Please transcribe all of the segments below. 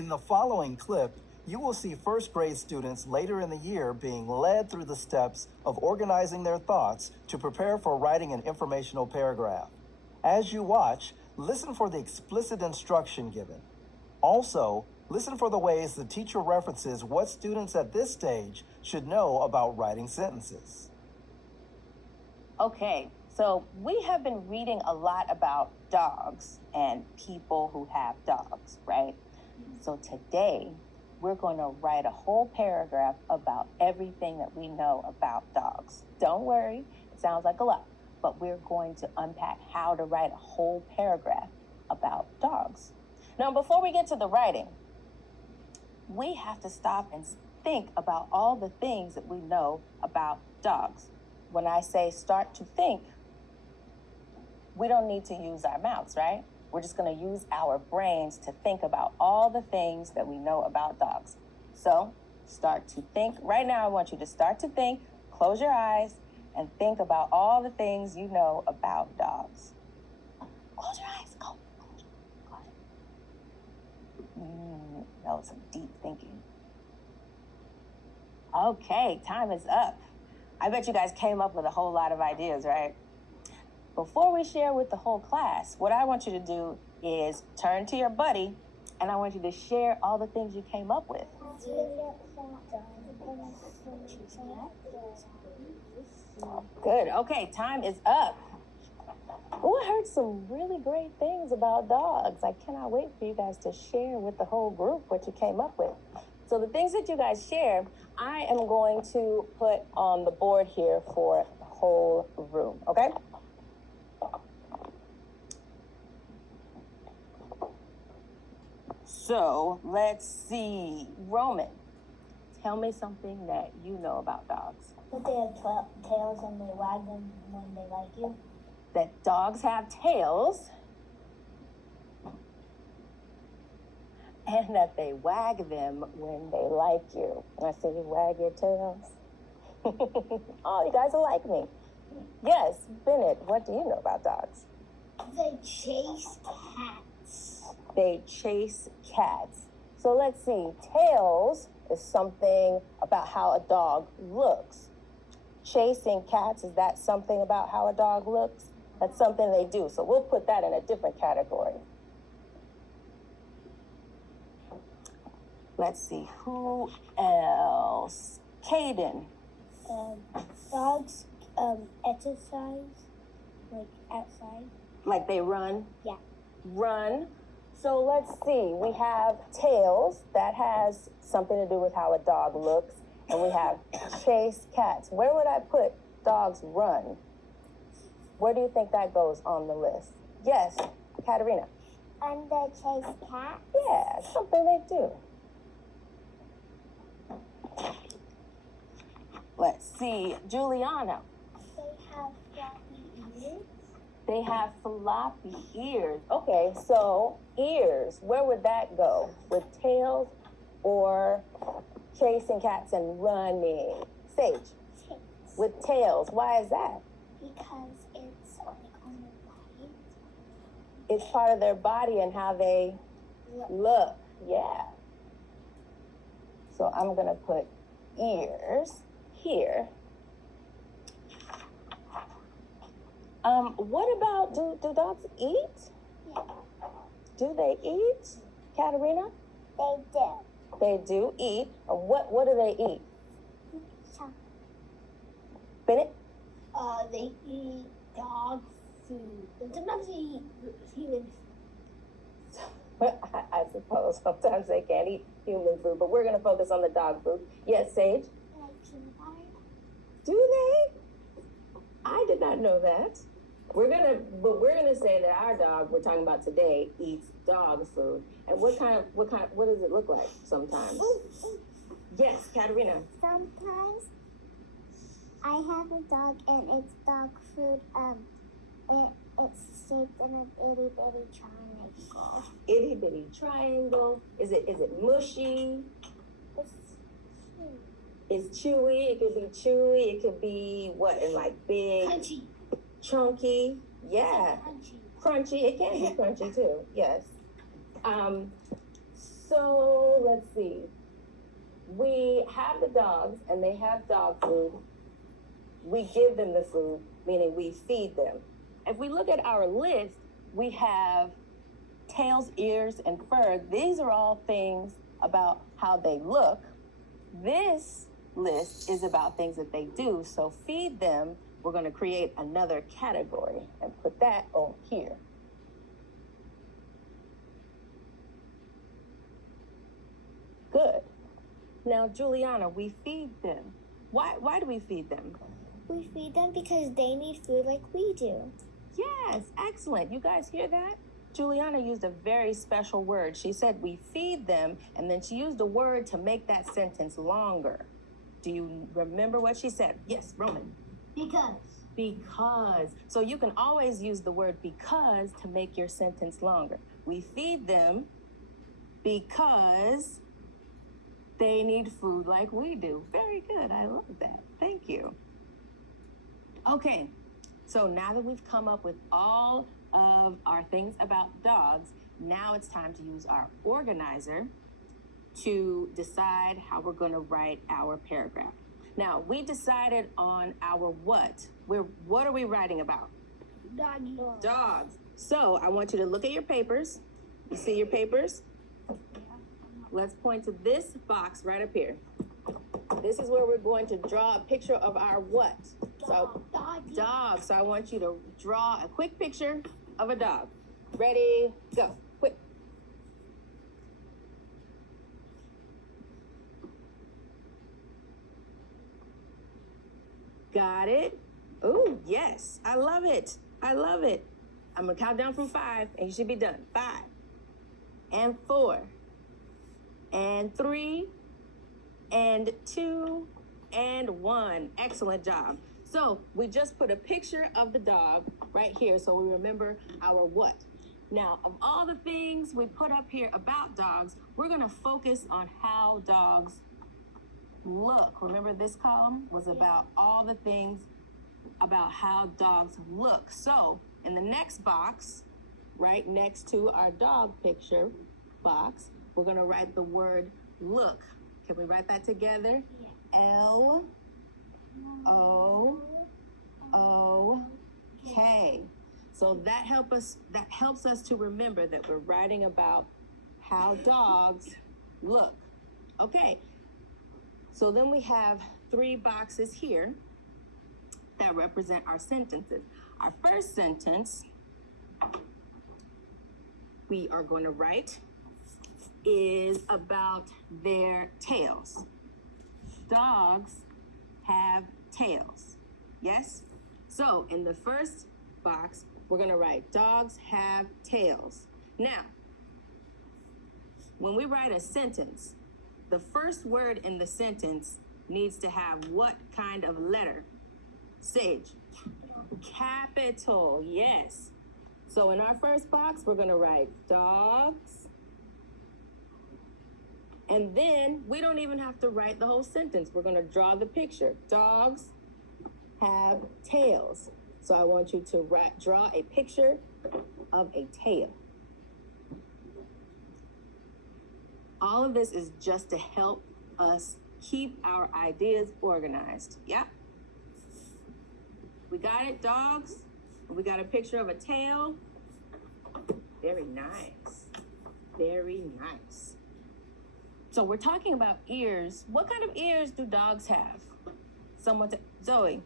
In the following clip, you will see first grade students later in the year being led through the steps of organizing their thoughts to prepare for writing an informational paragraph. As you watch, listen for the explicit instruction given. Also, listen for the ways the teacher references what students at this stage should know about writing sentences. Okay, so we have been reading a lot about dogs and people who have dogs, right? So today, we're going to write a whole paragraph about everything that we know about dogs. Don't worry, it sounds like a lot, but we're going to unpack how to write a whole paragraph about dogs. Now, before we get to the writing, we have to stop and think about all the things that we know about dogs. When I say start to think, we don't need to use our mouths, right? We're just going to use our brains to think about all the things that we know about dogs. So, start to think. Right now, I want you to start to think, close your eyes, and think about all the things you know about dogs. Close your eyes. Go. That was some deep thinking. Okay, time is up. I bet you guys came up with a whole lot of ideas, right? Before we share with the whole class, what I want you to do is turn to your buddy, and I want you to share all the things you came up with. Good. Okay, time is up. Oh, I heard some really great things about dogs. I cannot wait for you guys to share with the whole group what you came up with. So the things that you guys share, I am going to put on the board here for the whole room, okay? So let's see. Roman, tell me something that you know about dogs. That they have tails and they wag them when they like you. That dogs have tails and that they wag them when they like you. And I say, you wag your tails? Oh, you guys will like me. Yes, Bennett, what do you know about dogs? They chase cats. They chase cats. So let's see. Tails is something about how a dog looks. Chasing cats, is that something about how a dog looks? That's something they do. So we'll put that in a different category. Let's see. Who else? Caden. Dogs exercise, like outside. Like they run? Yeah. Run. So let's see. We have tails. That has something to do with how a dog looks. And we have chase cats. Where would I put dogs run? Where do you think that goes on the list? Yes, Katerina. And they chase cats? Yeah, something they do. Let's see. Juliana. They have floppy ears. They have floppy ears. Okay, so ears, where would that go? With tails or chasing cats and running? Sage. Chase. With tails. Why is that? Because it's like on their body. It's part of their body and how they look. Yeah. So I'm going to put ears here. What about, do dogs eat? Yeah. Do they eat, Katerina? They do. They do eat. What do they eat? So, Bennett? they eat dog food. And sometimes they eat human food. I suppose sometimes they can't eat human food, but we're going to focus on the dog food. Yes, Sage? They like peanut butter. Do they? I did not know that. We're gonna say that our dog we're talking about today eats dog food. And what does it look like sometimes? Yes, Katerina. Sometimes I have a dog and it's dog food. It's shaped in an itty bitty triangle. Itty bitty triangle. Is it mushy? It's chewy. It's chewy. It could be chewy. It could be what? And like big, Crunchy. chunky. Yeah, Crunchy. crunchy. It can be crunchy too. Yes. So let's see. We have the dogs and they have dog food. We give them the food, meaning we feed them. If we look at our list, we have tails, ears, and fur. These are all things about how they look. This list is about things that they do. So feed them, we're going to create another category and put that on here. Good. Now, Juliana, we feed them. Why do we feed them? We feed them because they need food like we do. Yes, excellent. You guys hear that? Juliana used a very special word. She said we feed them, and then she used a word to make that sentence longer. Do you remember what she said? Yes, Roman. Because. Because. So you can always use the word because to make your sentence longer. We feed them because they need food like we do. Very good. I love that. Thank you. Okay. So now that we've come up with all of our things about dogs, now it's time to use our organizer to decide how we're going to write our paragraph. Now, we decided on our what. What are we writing about? Doggy. Dogs. So I want you to look at your papers. You see your papers? Let's point to this box right up here. This is where we're going to draw a picture of our what? So, dog. So I want you to draw a quick picture of a dog. Ready, go. Quick. Got it? Oh, yes. I love it. I love it. I'm going to count down from 5, and you should be done. 5, and 4, and 3, and 2, and 1. Excellent job. So we just put a picture of the dog right here so we remember our what. Now, of all the things we put up here about dogs, we're going to focus on how dogs look. Remember, this column was about all the things about how dogs look. So in the next box, right next to our dog picture box, we're going to write the word look. Can we write that together? Yeah. L-O-O-K. So that helps us to remember that we're writing about how dogs look. Okay. So then we have 3 boxes here that represent our sentences. Our first sentence we are going to write is about their tails. Dogs have tails. Yes? So in the first box, we're going to write dogs have tails. Now, when we write a sentence, the first word in the sentence needs to have what kind of letter? Sage. Capital, yes. So in our first box, we're going to write dogs. And then we don't even have to write the whole sentence. We're going to draw the picture. Dogs have tails. So I want you to draw a picture of a tail. All of this is just to help us keep our ideas organized. Yeah? We got it, dogs? We got a picture of a tail. Very nice. Very nice. So we're talking about ears. What kind of ears do dogs have? Zoe.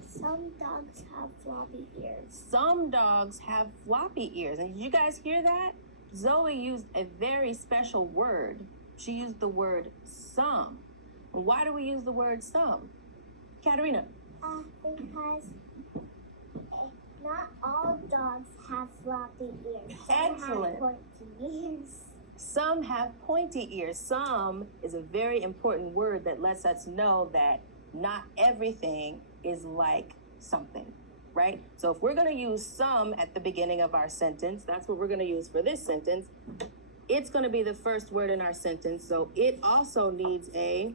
Some dogs have floppy ears. Some dogs have floppy ears. And did you guys hear that? Zoe used a very special word. She used the word some. Why do we use the word some? Katerina. Because not all dogs have floppy ears. Excellent. Some have pointy ears. Some have pointy ears. Some is a very important word that lets us know that not everything is like something, right? So if we're going to use some at the beginning of our sentence, that's what we're going to use for this sentence. It's going to be the first word in our sentence, so it also needs a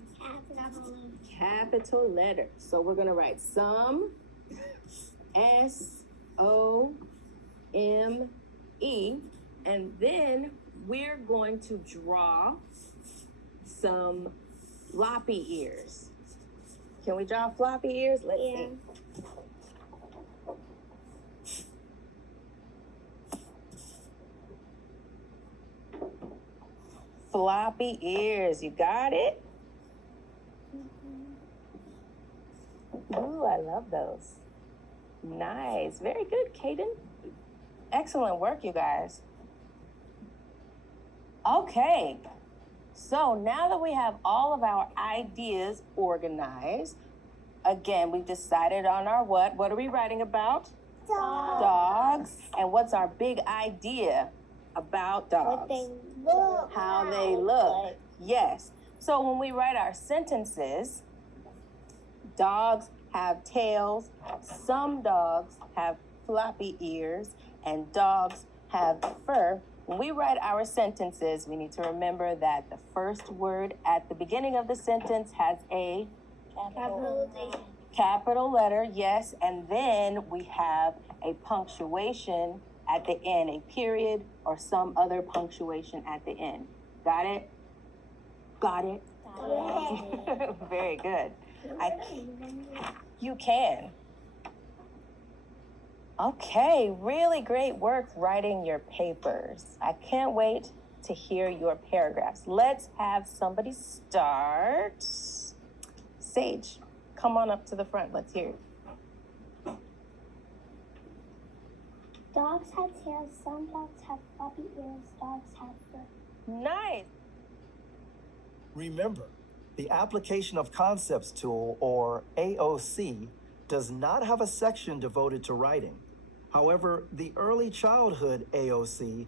capital letter. So we're going to write some, S-O-M-E, and then we're going to draw some floppy ears. Can we draw floppy ears? Let's see. Floppy ears, you got it? Ooh, I love those. Nice, very good, Kaden. Excellent work, you guys. Okay, so now that we have all of our ideas organized, again, we've decided on our what? What are we writing about? Dogs. And what's our big idea about dogs? What they look. How they look. Yes. So when we write our sentences, dogs have tails, some dogs have floppy ears, and dogs have fur. When we write our sentences, we need to remember that the first word at the beginning of the sentence has a capital letter, yes, and then we have a punctuation at the end, a period or some other punctuation at the end. Got it? Got it? Very good. You can. Okay, really great work writing your papers. I can't wait to hear your paragraphs. Let's have somebody start. Sage, come on up to the front. Let's hear it. Dogs have tails, some dogs have floppy ears, dogs have fur. Nice. Remember, the Application of Concepts tool, or AOC, does not have a section devoted to writing. However, the Early Childhood AOC